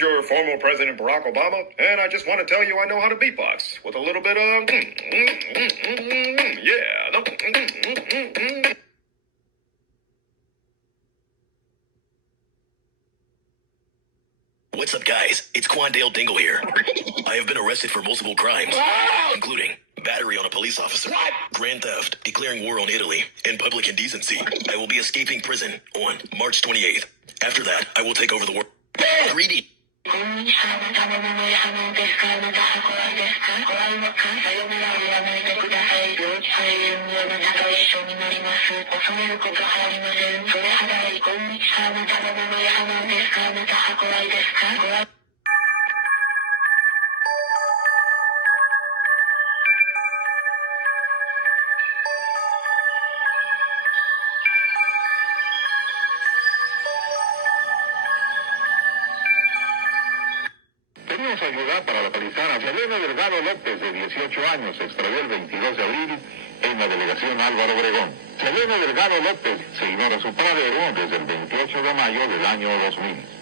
Your former President Barack Obama, and I just want to tell you I know how to beatbox with a little bit of yeah. What's up, guys? It's Quandale Dingle here. I have been arrested for multiple crimes, including battery on a police officer, grand theft, declaring war on Italy, and public indecency. I will be escaping prison on March 28th. After that, I will take over the world. Greedy. Pedimos ayuda para localizar a Selene Delgado López, de 18 años, se extravió el 22 de abril en la delegación Álvaro Obregón. Selene Delgado López se ignora su paradero desde el 28 de mayo del año 2000.